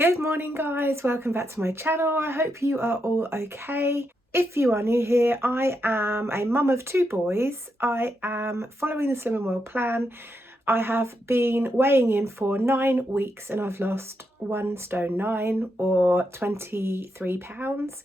Good morning guys, welcome back to my channel. I hope you are all okay. If you are new here, I am a mum of two boys. I am following the Slim and Well plan. I have been weighing in for 9 weeks and I've lost 1 stone 9 or 23 pounds.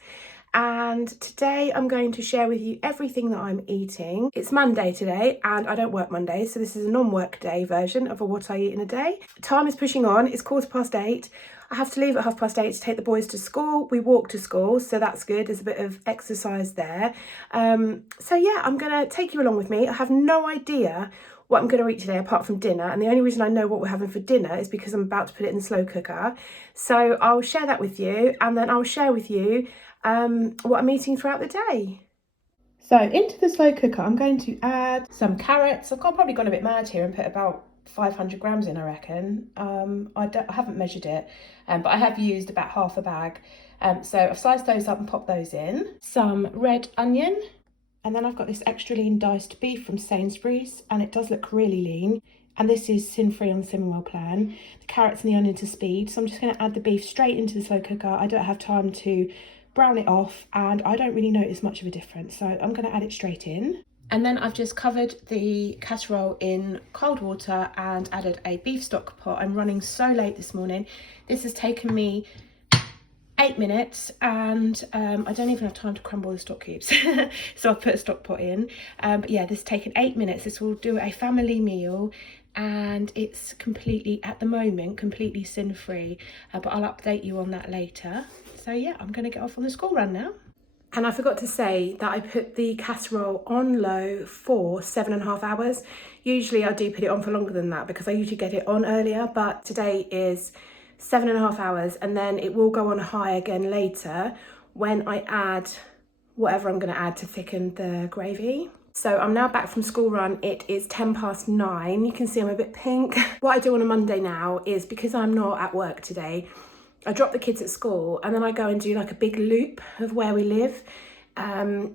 And today I'm going to share with you everything that I'm eating. It's Monday today and I don't work Mondays, so this is a non-work day version of what I eat in a day. Time is pushing on, it's 8:15. I have to leave at 8:30 to take the boys to school. We walk to school, so that's good. There's a bit of exercise there. So yeah, I'm gonna take you along with me. I have no idea what I'm going to eat today apart from dinner, and the only reason I know what we're having for dinner is because I'm about to put it in the slow cooker. So I'll share that with you, and then I'll share with you what I'm eating throughout the day. So into the slow cooker I'm going to add some carrots. I've probably gone a bit mad here and put about 500 grams in, I reckon. I haven't measured it, but I have used about half a bag. So I've sliced those up and popped those in. Some red onion. And then I've got this extra lean diced beef from Sainsbury's, and it does look really lean. And this is sin-free on the Slim and Well plan. The carrots and the onion to speed. So I'm just going to add the beef straight into the slow cooker. I don't have time to brown it off, and I don't really notice much of a difference. So I'm going to add it straight in. And then I've just covered the casserole in cold water and added a beef stock pot. I'm running so late this morning. This has taken me 8 minutes and I don't even have time to crumble the stock cubes. So I've put a stock pot in. But yeah, this has taken 8 minutes. This will do a family meal and it's completely, at the moment, completely sin-free. But I'll update you on that later. So yeah, I'm going to get off on the school run now. And I forgot to say that I put the casserole on low for 7.5 hours. Usually I do put it on for longer than that because I usually get it on earlier, but today is 7.5 hours, and then it will go on high again later when I add whatever I'm going to add to thicken the gravy. So I'm now back from school run. It is 9:10. You can see I'm a bit pink. What I do on a Monday now is, because I'm not at work today, I drop the kids at school and then I go and do like a big loop of where we live,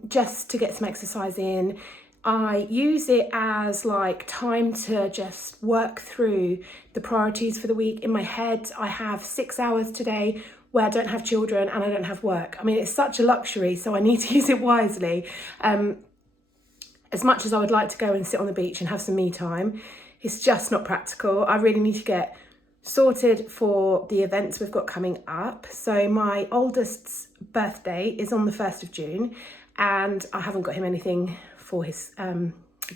just to get some exercise in. I use it as like time to just work through the priorities for the week. In my head, I have 6 hours today where I don't have children and I don't have work. I mean, it's such a luxury, so I need to use it wisely. As much as I would like to go and sit on the beach and have some me time, it's just not practical. I really need to get sorted for the events we've got coming up. So my oldest's birthday is on the 1st of June and I haven't got him anything for his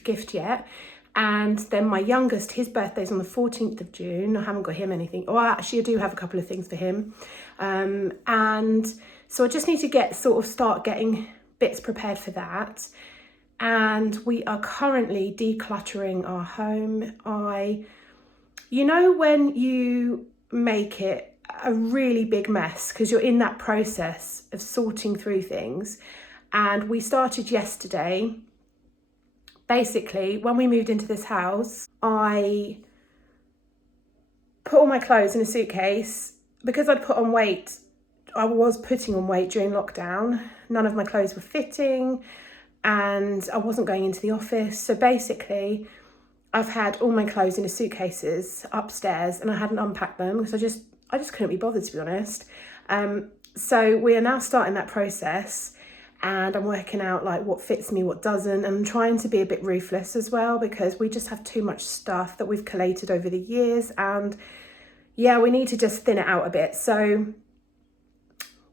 gift yet. And then my youngest, his birthday's on the 14th of June. I haven't got him anything. Oh, actually I do have a couple of things for him. And so I just need to start getting bits prepared for that. And we are currently decluttering our home. You know when you make it a really big mess because you're in that process of sorting through things, and we started yesterday. Basically, when we moved into this house, I put all my clothes in a suitcase because I'd put on weight. I was putting on weight during lockdown. None of my clothes were fitting and I wasn't going into the office. So basically, I've had all my clothes in suitcases upstairs and I hadn't unpacked them because I just couldn't be bothered, to be honest. So we are now starting that process and I'm working out like what fits me, what doesn't, and I'm trying to be a bit ruthless as well because we just have too much stuff that we've collated over the years, and yeah, we need to just thin it out a bit. So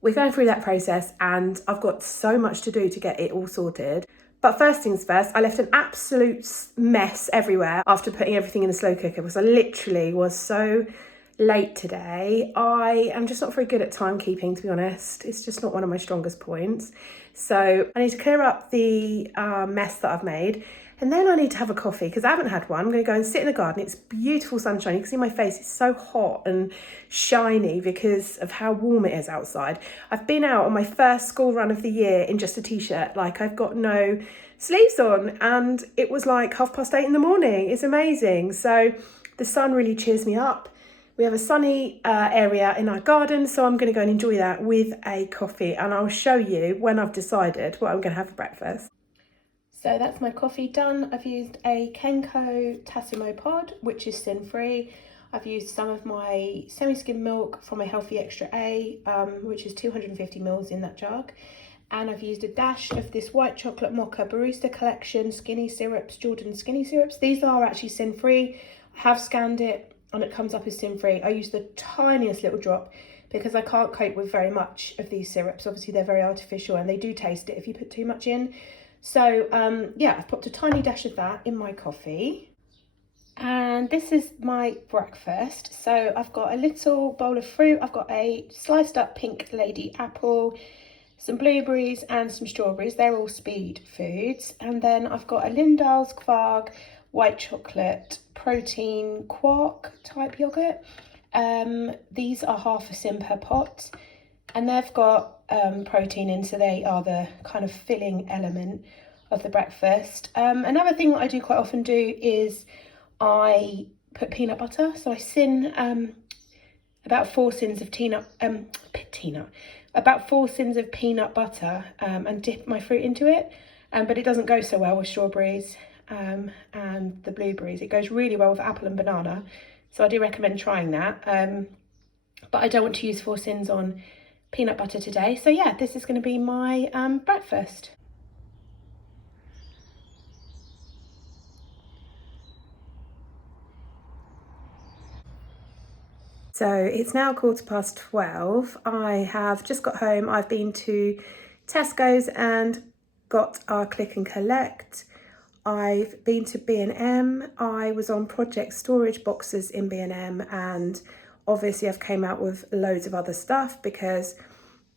we're going through that process and I've got so much to do to get it all sorted. But first things first, I left an absolute mess everywhere after putting everything in the slow cooker because I literally was so late today. I am just not very good at timekeeping, to be honest. It's just not one of my strongest points. So I need to clear up the mess that I've made. And then I need to have a coffee because I haven't had one. I'm going to go and sit in the garden. It's beautiful sunshine. You can see my face. It's so hot and shiny because of how warm it is outside. I've been out on my first school run of the year in just a t-shirt. Like, I've got no sleeves on and it was like 8:30 in the morning. It's amazing. So the sun really cheers me up. We have a sunny area in our garden, so I'm going to go and enjoy that with a coffee, and I'll show you when I've decided what I'm going to have for breakfast. So that's my coffee done. I've used a Kenko Tassimo pod, which is sin-free. I've used some of my semi-skim milk from a Healthy Extra A, which is 250 mils in that jug. And I've used a dash of this white chocolate mocha barista collection skinny syrups, Jordan skinny syrups. These are actually sin-free. I have scanned it and it comes up as sin-free. I use the tiniest little drop because I can't cope with very much of these syrups. Obviously they're very artificial and they do taste it if you put too much in. So yeah, I've popped a tiny dash of that in my coffee. And this is my breakfast. So I've got a little bowl of fruit. I've got a sliced up pink lady apple, some blueberries and some strawberries. They're all speed foods. And then I've got a Lindahl's Kvarg white chocolate protein quark type yogurt. These are half a sin per pot and they've got protein in, so they are the kind of filling element of the breakfast. Another thing that I do quite often do is I put peanut butter. So I sin about 4 sins of about 4 sins of peanut butter and dip my fruit into it. But it doesn't go so well with strawberries and the blueberries. It goes really well with apple and banana. So I do recommend trying that. But I don't want to use 4 sins on peanut butter today. So yeah, this is going to be my breakfast. So it's now 12:15. I have just got home. I've been to Tesco's and got our click and collect. I've been to B&M. I was on project storage boxes in B&M and obviously I've came out with loads of other stuff because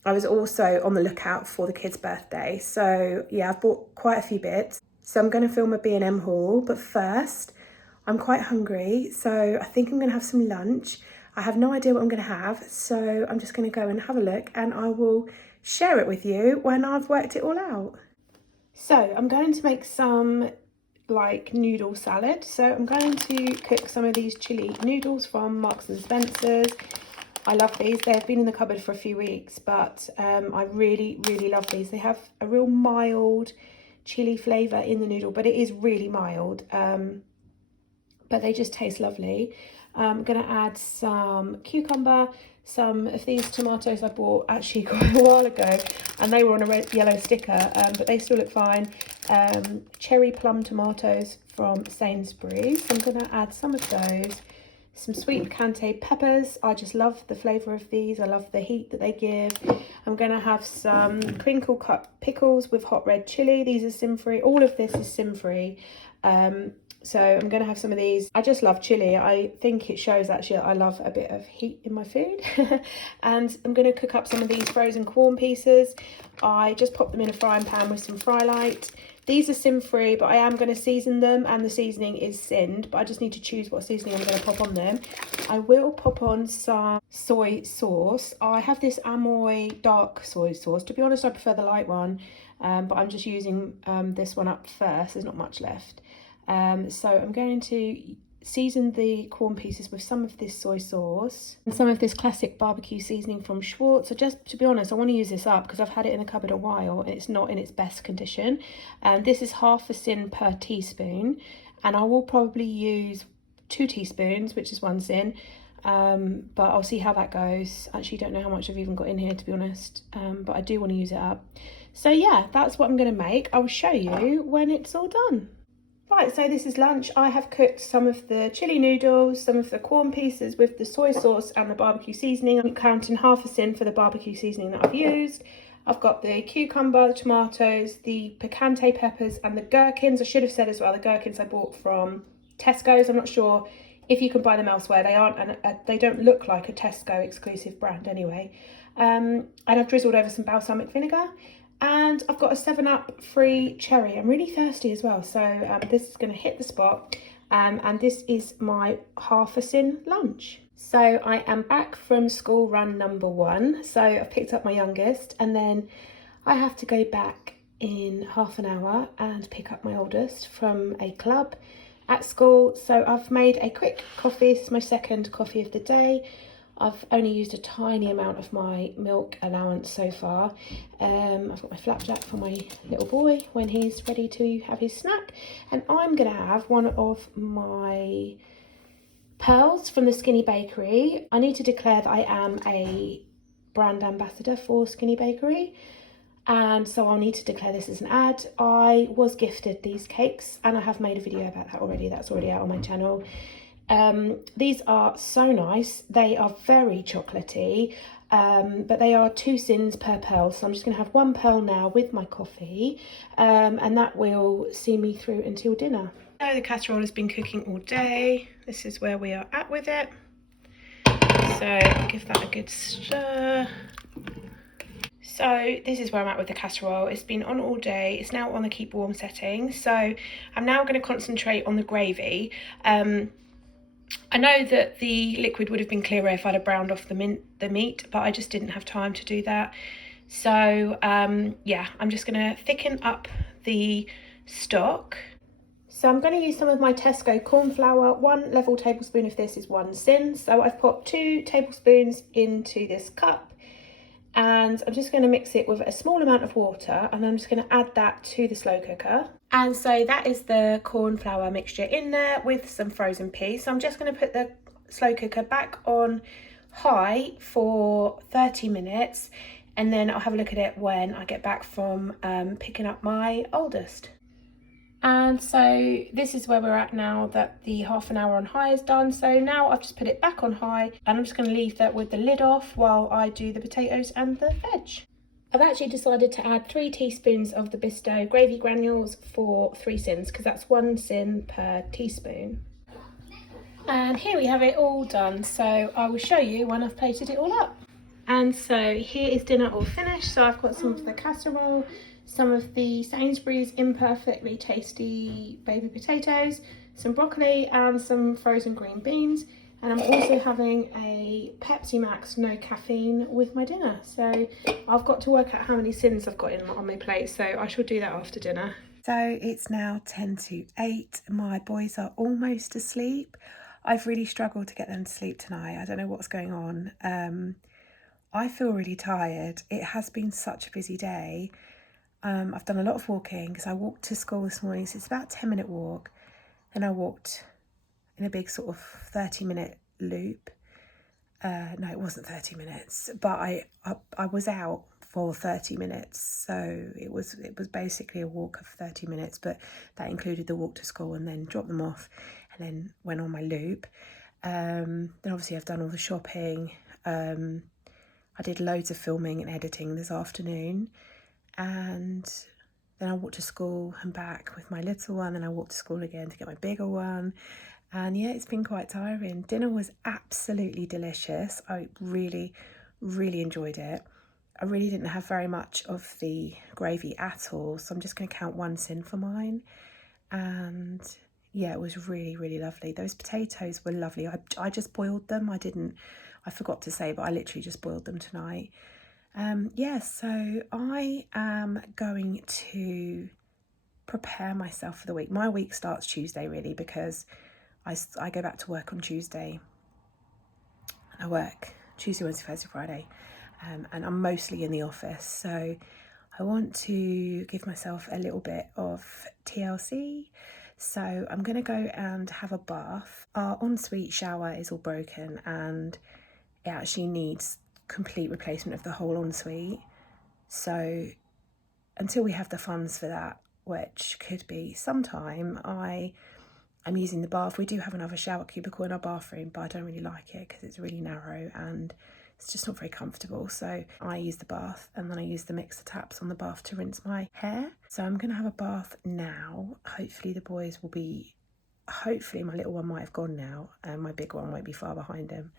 I was also on the lookout for the kid's birthday. So yeah, I've bought quite a few bits. So I'm going to film a B&M haul, but first I'm quite hungry. So I think I'm going to have some lunch. I have no idea what I'm going to have. So I'm just going to go and have a look and I will share it with you when I've worked it all out. So I'm going to make some like noodle salad. So I'm going to cook some of these chili noodles from Marks and Spencer's. I love these. They've been in the cupboard for a few weeks, but I really, really love these. They have a real mild chili flavour in the noodle, but it is really mild. But they just taste lovely. I'm going to add some cucumber, some of these tomatoes I bought actually quite a while ago, and they were on a red, yellow sticker, but they still look fine. Cherry plum tomatoes from Sainsbury's. I'm going to add some of those. Some sweet picante peppers. I just love the flavour of these. I love the heat that they give. I'm going to have some crinkle cut pickles with hot red chilli. These are sin-free. All of this is sin-free. So I'm going to have some of these. I just love chilli. I think it shows actually I love a bit of heat in my food. And I'm going to cook up some of these frozen corn pieces. I just popped them in a frying pan with some fry light. These are sin-free, but I am going to season them and the seasoning is sinned, but I just need to choose what seasoning I'm going to pop on them. I will pop on some soy sauce. I have this Amoy dark soy sauce. To be honest, I prefer the light one, but I'm just using this one up first. There's not much left. So I'm going to season the corn pieces with some of this soy sauce and some of this classic barbecue seasoning from Schwartz. So just to be honest, I want to use this up because I've had it in the cupboard a while and it's not in its best condition. This is half a sin per teaspoon, and I will probably use 2 teaspoons, which is 1 sin. But I'll see how that goes. Actually don't know how much I've even got in here, to be honest, but I do want to use it up. So yeah, that's what I'm going to make. I will show you when it's all done. Right, so this is lunch. I have cooked some of the chili noodles, some of the corn pieces with the soy sauce and the barbecue seasoning. I'm counting half a sin for the barbecue seasoning that I've used. I've got the cucumber, the tomatoes, the picante peppers and the gherkins. I should have said as well, the gherkins I bought from Tesco's. I'm not sure if you can buy them elsewhere. They aren't, and they don't look like a Tesco exclusive brand anyway. And I've drizzled over some balsamic vinegar. And I've got a 7-Up free cherry. I'm really thirsty as well, so this is going to hit the spot. And this is my half a sin lunch. So I am back from school run number 1. So I've picked up my youngest, and then I have to go back in half an hour and pick up my oldest from a club at school. So I've made a quick coffee. This is my second coffee of the day. I've only used a tiny amount of my milk allowance so far. I've got my flapjack for my little boy when he's ready to have his snack. And I'm going to have one of my pearls from the Skinny Bakery. I need to declare that I am a brand ambassador for Skinny Bakery, and so I'll need to declare this as an ad. I was gifted these cakes and I have made a video about that already. That's already out on my channel. These are so nice. They are very chocolatey, but they are 2 sins per pearl, so I'm just going to have 1 pearl now with my coffee, and that will see me through until dinner. So the casserole has been cooking all day. This is where we are at with it. So I'll give that a good stir. So this is where I'm at with the casserole. It's been on all day. It's now on the keep warm setting. So I'm now going to concentrate on the gravy. I know that the liquid would have been clearer if I'd have browned off the meat, but I just didn't have time to do that. So yeah, I'm just going to thicken up the stock. So I'm going to use some of my Tesco corn flour. 1 level tablespoon of this is 1 sin. So I've put 2 tablespoons into this cup, and I'm just going to mix it with a small amount of water, and I'm just going to add that to the slow cooker. And so that is the corn flour mixture in there with some frozen peas. So I'm just going to put the slow cooker back on high for 30 minutes, and then I'll have a look at it when I get back from picking up my oldest. And so this is where we're at now that the half an hour on high is done. So now I've just put it back on high, and I'm just going to leave that with the lid off while I do the potatoes and the veg. I've actually decided to add 3 teaspoons of the Bisto gravy granules for 3 sins, because that's 1 sin per teaspoon. And here we have it all done. So I will show you when I've plated it all up. And so here is dinner all finished. So I've got some of the casserole, some of the Sainsbury's imperfectly tasty baby potatoes, some broccoli and some frozen green beans. And I'm also having a Pepsi Max no caffeine with my dinner. So I've got to work out how many sins I've got on my plate. So I shall do that after dinner. So it's now 10 to 8. My boys are almost asleep. I've really struggled to get them to sleep tonight. I don't know what's going on. I feel really tired. It has been such a busy day. I've done a lot of walking because I walked to school this morning, so it's about a 10-minute walk. Then I walked in a big sort of 30-minute loop. No, it wasn't 30 minutes, but I was out for 30 minutes, so it was basically a walk of 30 minutes, but that included the walk to school and then dropped them off and then went on my loop. Then obviously I've done all the shopping. I did loads of filming and editing this afternoon, and then I walked to school and back with my little one, and I walked to school again to get my bigger one. And yeah, it's been quite tiring. Dinner was absolutely delicious. I really, really enjoyed it. I really didn't have very much of the gravy at all, so I'm just going to count 1 sin for mine. And yeah, it was really, really lovely. Those potatoes were lovely. I just boiled them. I forgot to say, but I literally just boiled them tonight. Yeah, so I am going to prepare myself for the week. My week starts Tuesday, really, because I go back to work on Tuesday. I work Tuesday, Wednesday, Thursday, Friday, and I'm mostly in the office. So I want to give myself a little bit of TLC. So I'm going to go and have a bath. Our ensuite shower is all broken, and it actually needs complete replacement of the whole ensuite. So until we have the funds for that, which could be sometime, I'm using the bath. We do have another shower cubicle in our bathroom, but I don't really like it because it's really narrow and it's just not very comfortable. So I use the bath, and then I use the mixer taps on the bath to rinse my hair. So I'm going to have a bath now. Hopefully the boys will be, hopefully my little one might have gone now, and my big one won't be far behind him.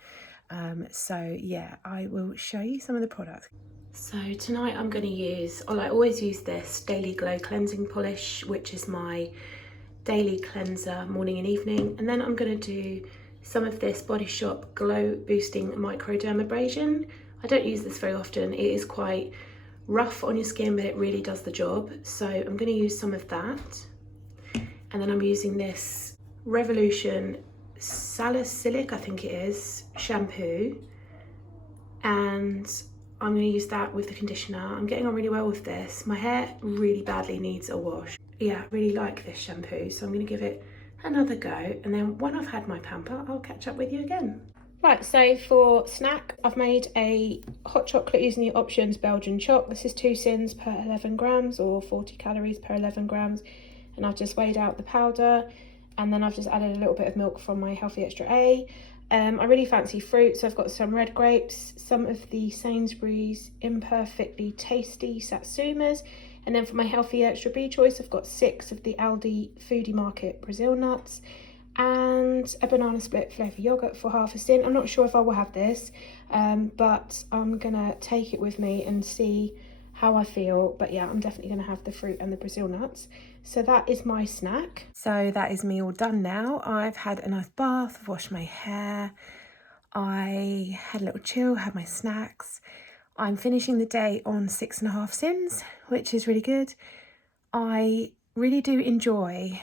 So yeah, I will show you some of the products. So tonight I'm going to use, I always use this Daily Glow cleansing polish, which is my daily cleanser morning and evening. And then I'm going to do some of this Body Shop Glow Boosting Microdermabrasion. I don't use this very often. It is quite rough on your skin, but it really does the job. So I'm going to use some of that. And then I'm using this Revolution Salicylic, I think it is, shampoo. And I'm going to use that with the conditioner. I'm getting on really well with this. My hair really badly needs a wash. Yeah, I really like this shampoo, so I'm going to give it another go, and then when I've had my pamper, I'll catch up with you again. Right, so for snack, I've made a hot chocolate using the options Belgian choc. This is 2 sins per 11 grams or 40 calories per 11 grams. And I've just weighed out the powder, and then I've just added a little bit of milk from my Healthy Extra A. I really fancy fruit, so I've got some red grapes, some of the Sainsbury's Imperfectly Tasty Satsumas, and then for my Healthy Extra B choice, I've got 6 of the Aldi Foodie Market Brazil nuts, and a banana split flavour yoghurt for half a sin. I'm not sure if I will have this, but I'm gonna take it with me and see how I feel. But yeah, I'm definitely gonna have the fruit and the Brazil nuts. So that is my snack. So that is me all done now. I've had a nice bath, I've washed my hair, I had a little chill, had my snacks. I'm finishing the day on 6.5 sins, which is really good. I really do enjoy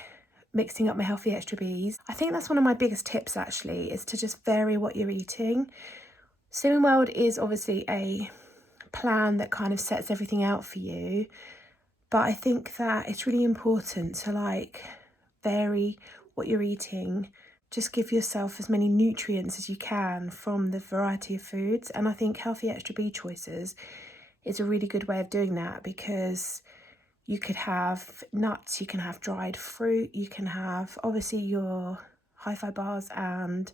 mixing up my Healthy Extra Bs. I think that's one of my biggest tips actually, is to just vary what you're eating. Slimming World is obviously a plan that kind of sets everything out for you, but I think that it's really important to like vary what you're eating. Just give yourself as many nutrients as you can from the variety of foods, and I think Healthy Extra B choices is a really good way of doing that, because you could have nuts, you can have dried fruit, you can have obviously your hi-fi bars, and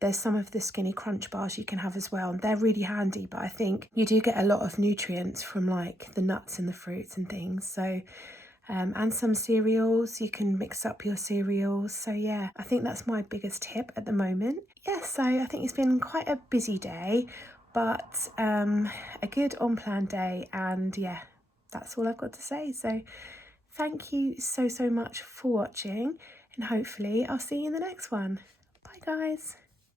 there's some of the skinny crunch bars you can have as well. They're really handy, but I think you do get a lot of nutrients from like the nuts and the fruits and things. So, and some cereals, you can mix up your cereals. So yeah, I think that's my biggest tip at the moment. Yeah, so I think it's been quite a busy day, but a good on-plan day, and yeah, that's all I've got to say. So thank you so much for watching, and hopefully I'll see you in the next one. Bye guys.